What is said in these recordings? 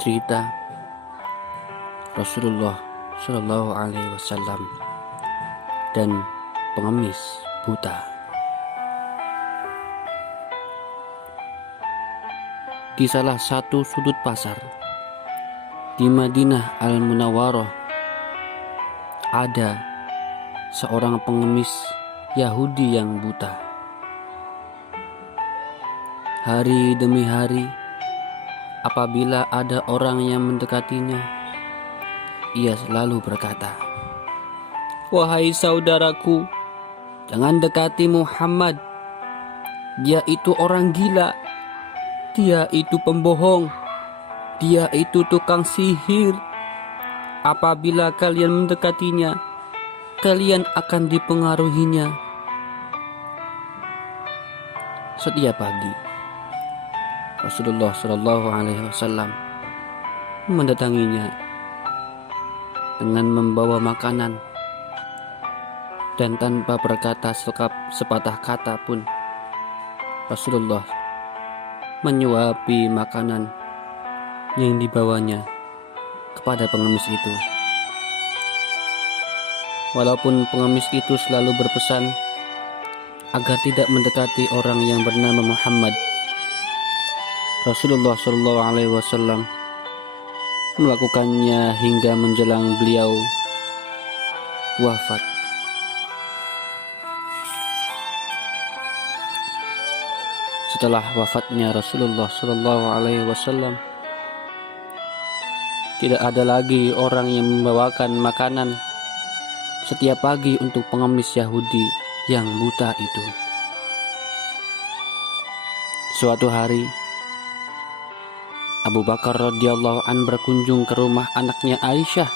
cerita Rasulullah Shallallahu Alaihi Wasallam dan pengemis buta. Di salah satu sudut pasar di Madinah Al-Munawwarah ada seorang pengemis Yahudi yang buta. Hari demi hari, apabila ada orang yang mendekatinya, ia selalu berkata, "Wahai saudaraku, jangan dekati Muhammad. Dia itu orang gila. Dia itu pembohong. Dia itu tukang sihir. Apabila kalian mendekatinya, kalian akan dipengaruhinya." Setiap pagi Rasulullah Shallallahu Alaihi Wasallam mendatanginya dengan membawa makanan, dan tanpa berkata sepatah kata pun Rasulullah menyuapi makanan yang dibawanya kepada pengemis itu. Walaupun pengemis itu selalu berpesan agar tidak mendekati orang yang bernama Muhammad, Rasulullah Shallallahu Alaihi Wasallam melakukannya hingga menjelang beliau wafat. Setelah wafatnya Rasulullah Shallallahu Alaihi Wasallam, tidak ada lagi orang yang membawakan makanan setiap pagi untuk pengemis Yahudi yang buta itu. Suatu hari, Abu Bakar radhiyallahu an berkunjung ke rumah anaknya Aisyah.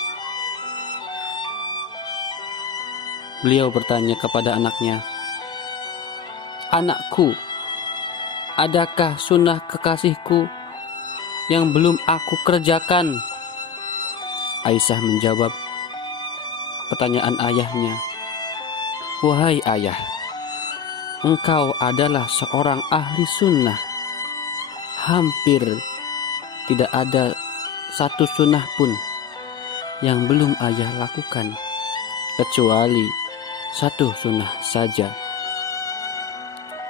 Beliau bertanya kepada anaknya, "Anakku, adakah sunnah kekasihku yang belum aku kerjakan?" Aisyah menjawab pertanyaan ayahnya, "Wahai ayah, engkau adalah seorang ahli sunnah. Hampir tidak ada satu sunnah pun yang belum ayah lakukan, kecuali satu sunnah saja."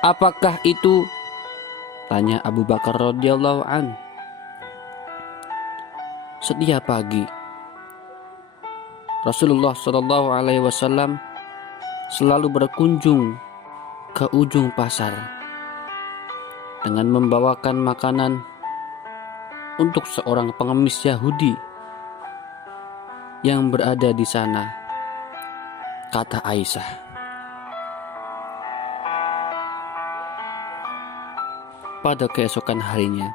"Apakah itu?" tanya Abu Bakar radhiyallahu an. Setiap pagi Rasulullah Shallallahu Alaihi Wasallam selalu berkunjung ke ujung pasar dengan membawakan makanan untuk seorang pengemis Yahudi yang berada di sana, kata Aisyah. Pada keesokan harinya,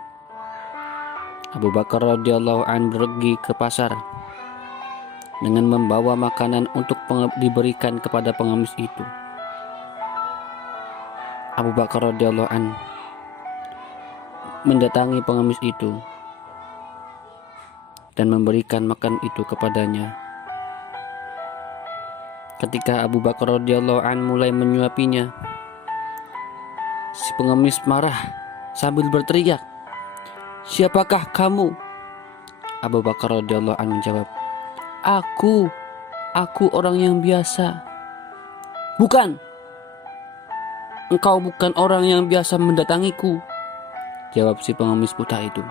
Abu Bakar radhiyallahu an pergi ke pasar dengan membawa makanan untuk diberikan kepada pengemis itu. Abu Bakar radhiyallahu an mendatangi pengemis itu dan memberikan makan itu kepadanya. Ketika Abu Bakar radhiyallahu an mulai menyuapinya, si pengemis marah sambil berteriak, "Siapakah kamu?" Abu Bakar radhiyallahu an menjawab, Aku orang yang biasa." "Bukan, engkau bukan orang yang biasa mendatangiku," jawab si pengemis buta itu.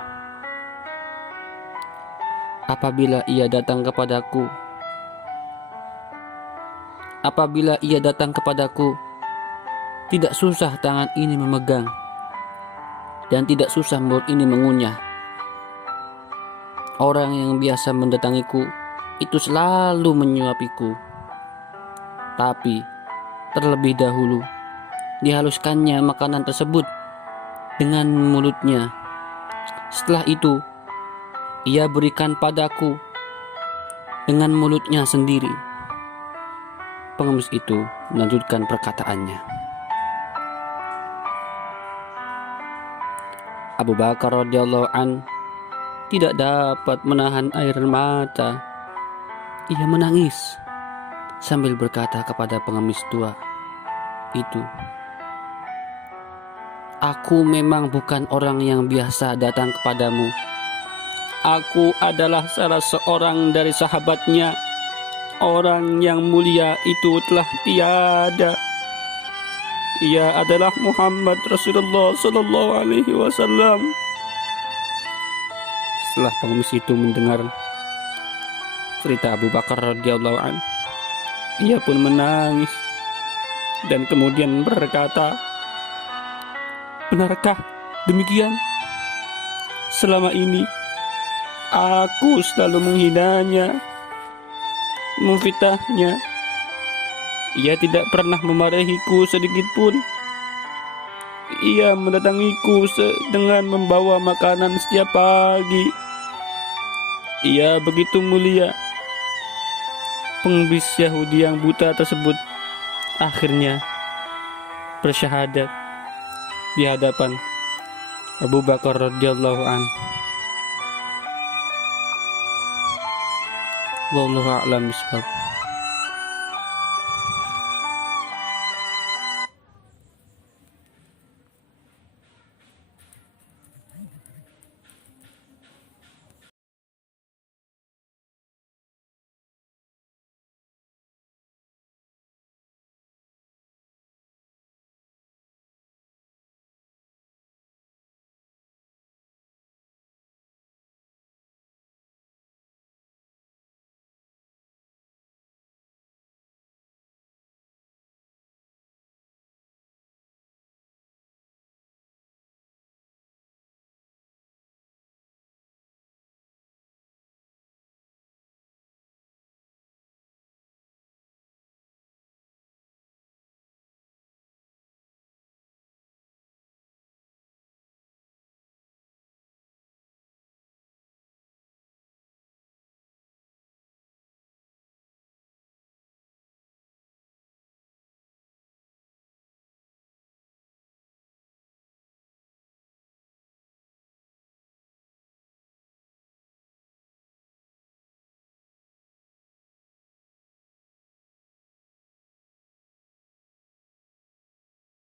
Apabila ia datang kepadaku, tidak susah tangan ini memegang, dan tidak susah mulut ini mengunyah. Orang yang biasa mendatangiku itu selalu menyuapiku, tapi terlebih dahulu dihaluskannya makanan tersebut dengan mulutnya. Setelah itu ia berikan padaku dengan mulutnya sendiri. Pengemis itu melanjutkan perkataannya. Abu Bakar radhiyallahu an tidak dapat menahan air mata. Ia menangis sambil berkata kepada pengemis tua itu, "Aku memang bukan orang yang biasa datang kepadamu. aku adalah salah seorang dari sahabatnya. Orang yang mulia itu telah tiada. Ia adalah Muhammad Rasulullah Sallallahu Alaihi Wasallam. Setelah pengemis itu mendengar cerita Abu Bakar radhiyallahu an, ia pun menangis dan kemudian berkata, "Benarkah demikian? Selama ini aku selalu menghinanya, memfitnahnya. Ia tidak pernah memarahiku sedikit pun. Ia mendatangiku dengan membawa makanan setiap pagi. Ia begitu mulia." Pengemis Yahudi yang buta tersebut akhirnya bersyahadat di hadapan Abu Bakar radhiyallahu an. Wallahu a'lam bishawab.